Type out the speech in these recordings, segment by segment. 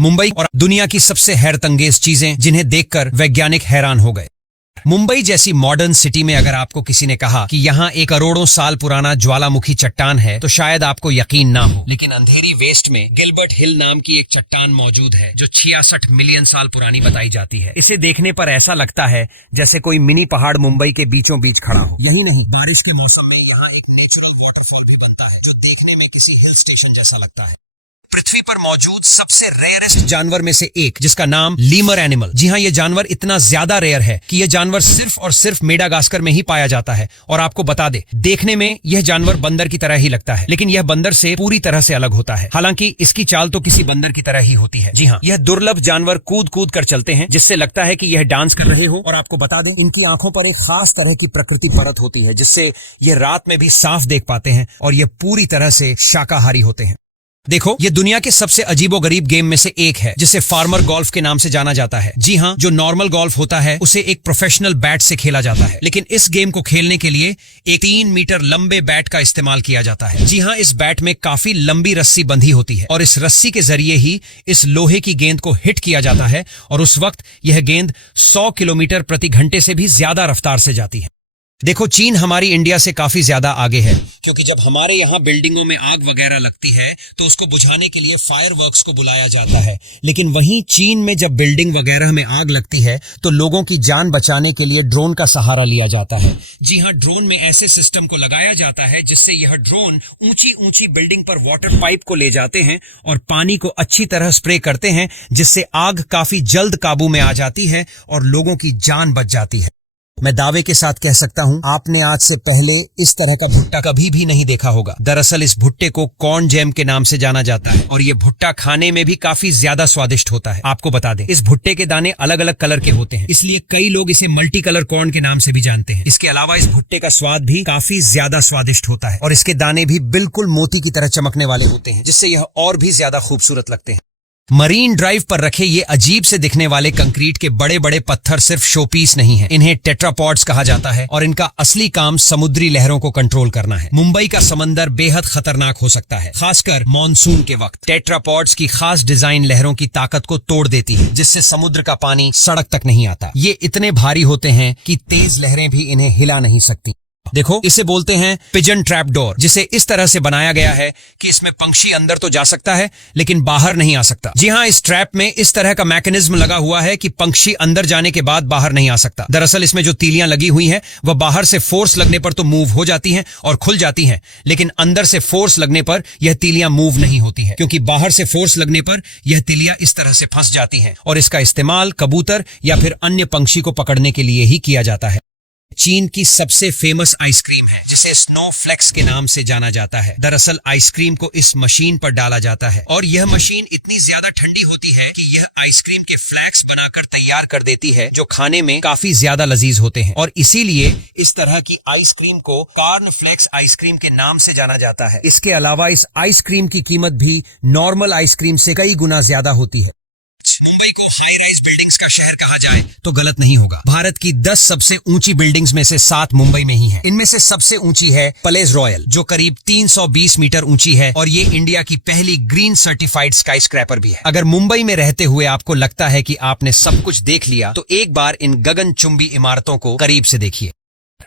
मुंबई और दुनिया की सबसे हैरतअंगेज चीजें जिन्हें देखकर वैज्ञानिक हैरान हो गए। मुंबई जैसी मॉडर्न सिटी में अगर आपको किसी ने कहा कि यहाँ एक करोड़ों साल पुराना ज्वालामुखी चट्टान है तो शायद आपको यकीन ना हो, लेकिन अंधेरी वेस्ट में गिलबर्ट हिल नाम की एक चट्टान मौजूद है जो 66 मिलियन साल पुरानी बताई जाती है। इसे देखने पर ऐसा लगता है जैसे कोई मिनी पहाड़ मुंबई के बीचों बीच खड़ा हो। यही नहीं, बारिश के मौसम में यहाँ एक नेचुरल वाटरफॉल भी बनता है जो देखने में किसी हिल स्टेशन जैसा लगता है। पृथ्वी पर मौजूद सबसे रेयरेस्ट जानवर में से एक, जिसका नाम लीमर एनिमल। जी हाँ, यह जानवर इतना ज्यादा रेयर है कि यह जानवर सिर्फ और सिर्फ मेडागास्कर में ही पाया जाता है। और आपको बता दे, देखने में यह जानवर बंदर की तरह ही लगता है, लेकिन यह बंदर से पूरी तरह से अलग होता है। हालांकि इसकी चाल तो किसी बंदर की तरह ही होती है। जी हाँ, यह दुर्लभ जानवर कूद कूद कर चलते हैं जिससे लगता है कि यह डांस कर रहे हो। और आपको बता दें, इनकी आंखों पर एक खास तरह की प्रकृति परत होती है जिससे यह रात में भी साफ देख पाते हैं और यह पूरी तरह से शाकाहारी होते हैं। देखो, ये दुनिया के सबसे अजीबोगरीब गेम में से एक है जिसे फार्मर गोल्फ के नाम से जाना जाता है। जी हाँ, जो नॉर्मल गोल्फ होता है उसे एक प्रोफेशनल बैट से खेला जाता है, लेकिन इस गेम को खेलने के लिए एक 3 मीटर लंबे बैट का इस्तेमाल किया जाता है। जी हाँ, इस बैट में काफी लंबी रस्सी बंधी होती है और इस रस्सी के जरिए ही इस लोहे की गेंद को हिट किया जाता है और उस वक्त यह गेंद 100 किलोमीटर प्रति घंटे से भी ज्यादा रफ्तार से जाती है। देखो, चीन हमारी इंडिया से काफी ज्यादा आगे है, क्योंकि जब हमारे यहाँ बिल्डिंगों में आग वगैरह लगती है तो उसको बुझाने के लिए फायर वर्क्स को बुलाया जाता है। लेकिन वहीं चीन में जब बिल्डिंग वगैरह में आग लगती है तो लोगों की जान बचाने के लिए ड्रोन का सहारा लिया जाता है। जी हाँ, ड्रोन में ऐसे सिस्टम को लगाया जाता है जिससे यह ड्रोन ऊंची ऊंची बिल्डिंग पर वाटर पाइप को ले जाते हैं और पानी को अच्छी तरह स्प्रे करते हैं, जिससे आग काफी जल्द काबू में आ जाती है और लोगों की जान बच जाती है। मैं दावे के साथ कह सकता हूं, आपने आज से पहले इस तरह का भुट्टा कभी भी नहीं देखा होगा। दरअसल इस भुट्टे को कॉर्न जैम के नाम से जाना जाता है और ये भुट्टा खाने में भी काफी ज्यादा स्वादिष्ट होता है। आपको बता दें, इस भुट्टे के दाने अलग अलग कलर के होते हैं, इसलिए कई लोग इसे मल्टी कलर कॉर्न के नाम से भी जानते हैं। इसके अलावा इस भुट्टे का स्वाद भी काफी ज्यादा स्वादिष्ट होता है और इसके दाने भी बिल्कुल मोती की तरह चमकने वाले होते हैं, जिससे यह और भी ज्यादा खूबसूरत लगते हैं। मरीन ड्राइव पर रखे ये अजीब से दिखने वाले कंक्रीट के बड़े बड़े पत्थर सिर्फ शोपीस नहीं है, इन्हें टेट्रापॉड्स कहा जाता है और इनका असली काम समुद्री लहरों को कंट्रोल करना है। मुंबई का समंदर बेहद खतरनाक हो सकता है, खासकर मॉनसून के वक्त। टेट्रापॉड्स की खास डिजाइन लहरों की ताकत को तोड़ देती है, जिससे समुद्र का पानी सड़क तक नहीं आता। ये इतने भारी होते हैं कि तेज लहरें भी इन्हें हिला नहीं सकती। देखो, इसे बोलते हैं पिजन ट्रैप डोर, जिसे इस तरह से बनाया गया है कि इसमें पंछी अंदर तो जा सकता है लेकिन बाहर नहीं आ सकता। जी हाँ, इस ट्रैप में इस तरह का मैकेनिज्म लगा हुआ है कि पंछी अंदर जाने के बाद बाहर नहीं आ सकता। दरअसल इसमें जो तीलियां लगी हुई हैं वह बाहर से फोर्स लगने पर तो मूव हो जाती हैं और खुल जाती हैं, लेकिन अंदर से फोर्स लगने पर यह तीलियां मूव नहीं होती है, क्योंकि बाहर से फोर्स लगने पर यह तीलियां इस तरह से फंस जाती हैं और इसका इस्तेमाल कबूतर या फिर अन्य पंछी को पकड़ने के लिए ही किया जाता है। चीन की सबसे फेमस आइसक्रीम है जिसे स्नोफ्लेक्स के नाम से जाना जाता है। दरअसल आइसक्रीम को इस मशीन पर डाला जाता है और यह मशीन इतनी ज्यादा ठंडी होती है कि यह आइसक्रीम के फ्लैक्स बनाकर तैयार कर देती है, जो खाने में काफी ज्यादा लजीज होते हैं और इसीलिए इस तरह की आइसक्रीम को कॉर्न फ्लेक्स आइसक्रीम के नाम से जाना जाता है। इसके अलावा इस आइसक्रीम की कीमत भी नॉर्मल आइसक्रीम से कई गुना ज्यादा होती है। मुंबई को हाई राइज बिल्डिंग्स का शहर कहा जाए तो गलत नहीं होगा। भारत की 10 सबसे ऊंची बिल्डिंग्स में से 7 मुंबई में ही हैं। इनमें से सबसे ऊंची है पैलेस रॉयल, जो करीब 320 मीटर ऊंची है और ये इंडिया की पहली ग्रीन सर्टिफाइड स्काई स्क्रैपर भी है। अगर मुंबई में रहते हुए आपको लगता है कि आपने सब कुछ देख लिया तो एक बार इन गगनचुंबी इमारतों को करीब से देखिए।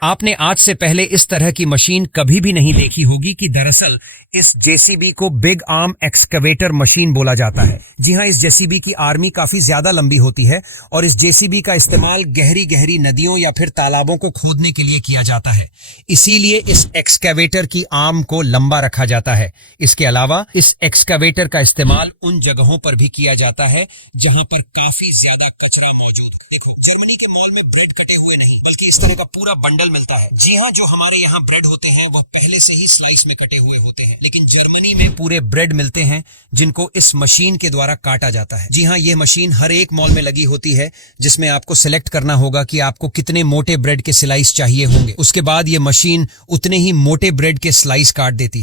आपने आज से पहले इस तरह की मशीन कभी भी नहीं देखी होगी कि दरअसल इस जेसीबी को बिग आर्म एक्सकवेटर मशीन बोला जाता है। जी हाँ, इस जेसीबी की आर्मी काफी ज्यादा लंबी होती है और इस जेसीबी का इस्तेमाल गहरी गहरी नदियों या फिर तालाबों को खोदने के लिए किया जाता है, इसीलिए इस एक्सकवेटर की आर्म को लंबा रखा जाता है। इसके अलावा इस एक्सकवेटर का इस्तेमाल उन जगहों पर भी किया जाता है जहां पर काफी ज्यादा कचरा मौजूद है। देखो, जर्मनी के मॉल में ब्रेड कटे हुए नहीं बल्कि इस तरह का पूरा बंडल मिलता है। जी हाँ, जो हमारे यहाँ ब्रेड होते हैं वह पहले से ही स्लाइस में कटे हुए होते हैं, लेकिन जर्मनी में पूरे ब्रेड मिलते हैं जिनको इस मशीन के द्वारा काटा जाता है। जी हाँ, यह मशीन हर एक मॉल में लगी होती है, जिसमें आपको सिलेक्ट करना होगा कि आपको कितने मोटे ब्रेड के स्लाइस चाहिए होंगे। उसके बाद यह मशीन उतने ही मोटे ब्रेड के स्लाइस काट देती है।